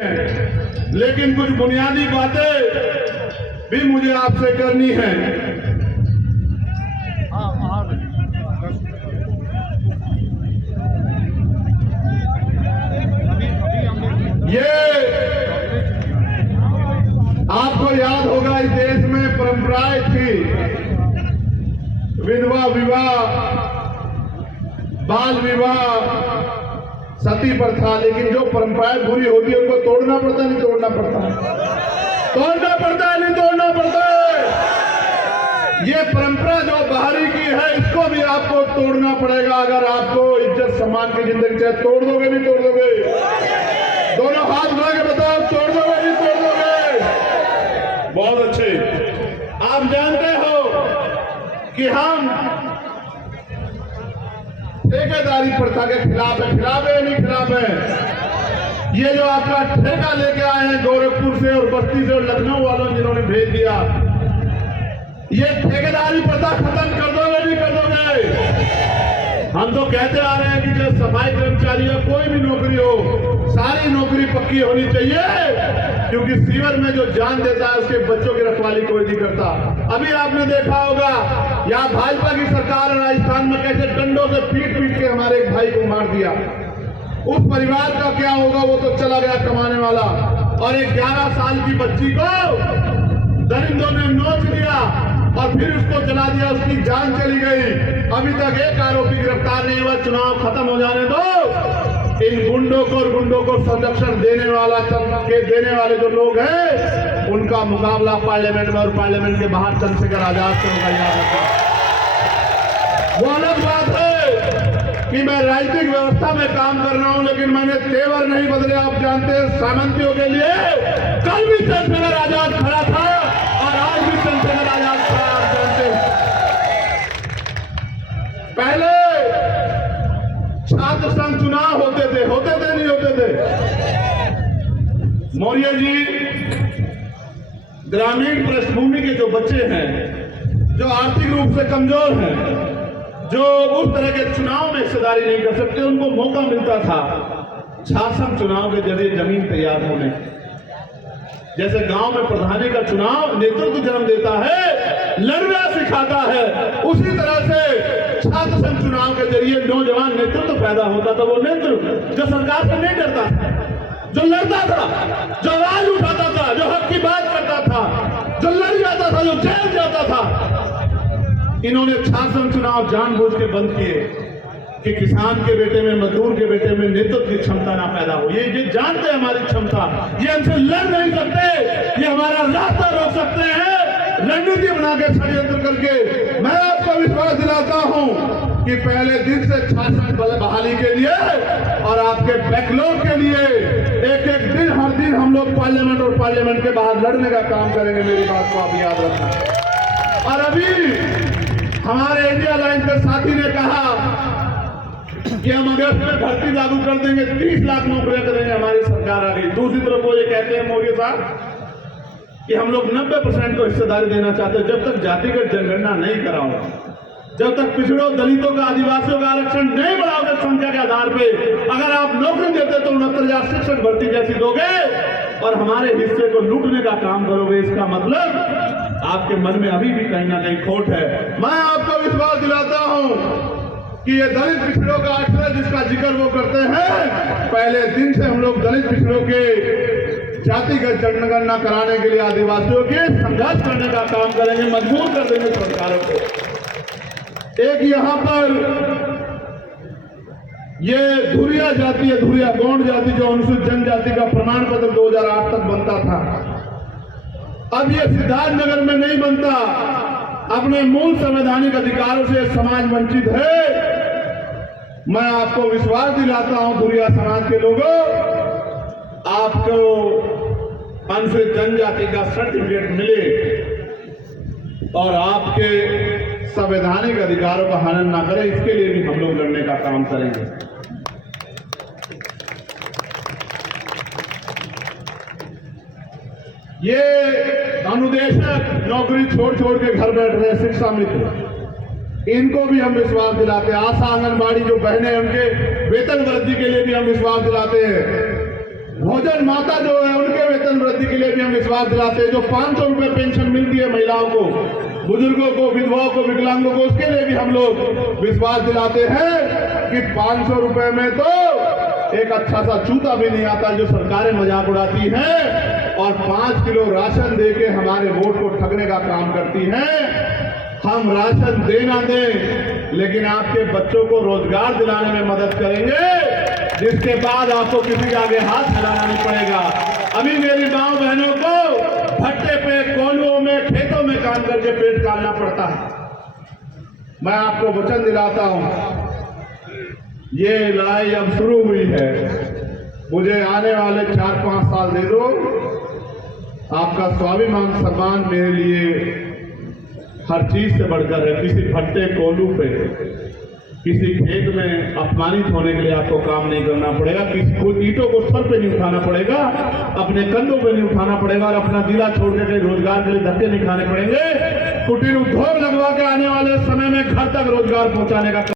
लेकिन कुछ बुनियादी बातें भी मुझे आपसे करनी है। ये आपको याद होगा, इस देश में परंपराएं थी, विधवा विवाह, बाल विवाह, सती प्रथा। लेकिन जो परंपराएं बुरी होती है उनको तोड़ना पड़ता है, नहीं तोड़ना पड़ता है? तोड़ना पड़ता है, नहीं तोड़ना पड़ता है? ये परंपरा जो बाहरी की है, इसको भी आपको तोड़ना पड़ेगा अगर आपको इज्जत सम्मान की जिंदगी चाहे। तोड़ दोगे, नहीं तोड़ दोगे? दोनों हाथ उठा के बताओ, तोड़ दोगे, नहीं तोड़ दोगे? बहुत अच्छे। आप जानते हो कि हम ठेकेदारी प्रथा के खिलाफ है। खिलाफ है, नहीं खिलाफ है? ये जो आपका ठेका लेके आए हैं गोरखपुर से और बस्ती से और लखनऊ वालों जिन्होंने भेज दिया, ये ठेकेदारी प्रथा खत्म कर दोगे, नहीं कर दोगे? हम तो कहते आ रहे हैं कि जो सफाई कर्मचारी या कोई भी नौकरी हो, सारी नौकरी पक्की होनी चाहिए, क्योंकि सीवर में जो जान देता है उसके बच्चों की रखवाली कोई नहीं करता। अभी आपने देखा होगा यहाँ भाजपा की सरकार राजस्थान में कैसे डंडों से पीट पीट के हमारे एक भाई को मार दिया। उस परिवार का क्या होगा? वो तो चला गया कमाने वाला, और एक 11 साल की बच्ची को दरिंदों ने नोच लिया और फिर उसको जला दिया, उसकी जान चली गई। अभी तक एक आरोपी गिरफ्तार नहीं हुआ। चुनाव खत्म हो जाने दो, इन गुंडों को संरक्षण देने वाले जो लोग हैं उनका मुकाबला पार्लियामेंट में और पार्लियामेंट के बाहर चंद्रशेखर आजाद से होगा। याद रखना। वो अलग बात है कि मैं राजनीतिक व्यवस्था में काम कर रहा हूं, लेकिन मैंने तेवर नहीं बदले। आप जानते हैं, सामंतियों के लिए कल भी चंद्रशेखर आजाद खड़ा था और आज भी चंद्रशेखर आजाद खड़ा। आप जानते हैं, पहले छात्र संघ चुनाव होते थे नहीं होते थे? मौर्य जी, ग्रामीण पृष्ठभूमि के जो बच्चे हैं, जो आर्थिक रूप से कमजोर हैं, जो उस तरह के चुनाव में हिस्सेदारी नहीं कर सकते, उनको मौका मिलता था शासन चुनाव के जरिए जमीन तैयार होने। जैसे गांव में प्रधानी का चुनाव नेतृत्व जन्म देता है, लड़ना सिखाता है, उसी तरह से छात्र संघ चुनाव के जरिए नौजवान नेतृत्व पैदा होता था। वो नेतृत्व जो सरकार से नहीं डरता था, जो लड़ता था, जो आवाज उठाता था, जो हक की बात करता था, जो लड़ जाता था, जो जेल जाता था। इन्होंने छात्र संघ चुनाव जानबूझ के बंद किए कि किसान के बेटे में, मजदूर के बेटे में नेतृत्व की क्षमता ना पैदा हो। ये जानते हैं हमारी क्षमता, ये हमसे लड़ नहीं सकते, ये हमारा रास्ता रोक सकते हैं रणनीति बना के, षड्यंत्र करके। मैं आपको विश्वास दिलाता हूं कि पहले दिन से शासन बल बहाली के लिए और आपके बैकलॉग के लिए एक एक दिन, हर दिन हम लोग पार्लियामेंट और पार्लियामेंट के बाहर लड़ने का काम करेंगे। मेरी बात को आप याद रखना। और अभी हमारे इंडिया लाइन के साथी ने कहा कि हम अगस्त में भर्ती लागू कर देंगे, 30 लाख नौकरियां करेंगे, हमारी सरकार आ गई। दूसरी तरफ वो ये कहते हैं मौर्य साहब कि हम लोग 90% को हिस्सेदारी देना चाहते हैं। जब तक जातिगत जनगणना नहीं कराओगे, जब तक पिछड़ों, दलितों का, आदिवासियों का आरक्षण नहीं बढ़ाओगे संख्या के आधार पे, अगर आप नौकरी देते तो 69,000 शिक्षक भर्ती जैसी दोगे और हमारे हिस्से को लूटने का काम करोगे, इसका मतलब आपके मन में अभी भी कहीं ना कहीं खोट है। मैं आपको विश्वास दिलाता हूं कि ये दलित पिछड़ों का आश्रय जिसका जिक्र वो करते हैं, पहले दिन से हम लोग दलित पिछड़ों के जातिगत जनगणना कराने के लिए आदिवासियों के संघर्ष करने का काम करेंगे, मजबूर कर देंगे सरकारों को। एक यहाँ पर ये धुरिया जाति है, धुरिया गौंड जाति, जो अनुसूचित जनजाति का प्रमाण पत्र 2008 तक बनता था, अब ये सिद्धार्थनगर में नहीं बनता। अपने मूल संवैधानिक अधिकारों से समाज वंचित है। मैं आपको विश्वास दिलाता हूं, धुरिया समाज के लोगों, आपको अनुसूचित जनजाति का सर्टिफिकेट मिले और आपके संवैधानिक अधिकारों का हनन ना करें, इसके लिए भी हम लोग लड़ने का काम करेंगे। ये अनुदेशक नौकरी छोड़ के घर बैठ रहे शिक्षा मित्र, इनको भी हम विश्वास दिलाते हैं। आशा आंगनबाड़ी जो बहनें, उनके वेतन वृद्धि के लिए भी हम विश्वास दिलाते हैं। भोजन माता जो है उनके वेतन वृद्धि के लिए भी हम विश्वास दिलाते हैं। जो 500 रुपए पेंशन मिलती है महिलाओं को, बुजुर्गों को, विधवाओं को, विकलांगों को, उसके लिए भी हम लोग विश्वास दिलाते हैं कि 500 रुपए में तो एक अच्छा सा जूता भी नहीं आता, जो सरकारें मजाक उड़ाती हैं और 5 किलो राशन देके हमारे वोट को ठगने का काम करती हैं। हम राशन दे ना दें, लेकिन आपके बच्चों को रोजगार दिलाने में मदद करेंगे, जिसके बाद आपको किसी के आगे हाथ फैलाना नहीं पड़ेगा। अभी मेरी माँ बहनों को भट्टे पे, कोल्हुओं में, खेतों में काम करके पेट पालना पड़ता है। मैं आपको वचन दिलाता हूं, ये लड़ाई अब शुरू हुई है। मुझे आने वाले 4-5 साल दे दो, आपका स्वाभिमान सम्मान मेरे लिए हर चीज से बढ़कर है। किसी भट्टे, कोल्हू पे, किसी खेत में अपमानित होने के लिए आपको काम नहीं करना पड़ेगा। किसी को ईंटों को सर पे नहीं उठाना पड़ेगा, अपने कंधों पे नहीं उठाना पड़ेगा और अपना जिला छोड़ के रोजगार के लिए धक्के नहीं खाने पड़ेंगे। कुटीर उद्योग लगवा के आने वाले समय में घर तक रोजगार पहुंचाने का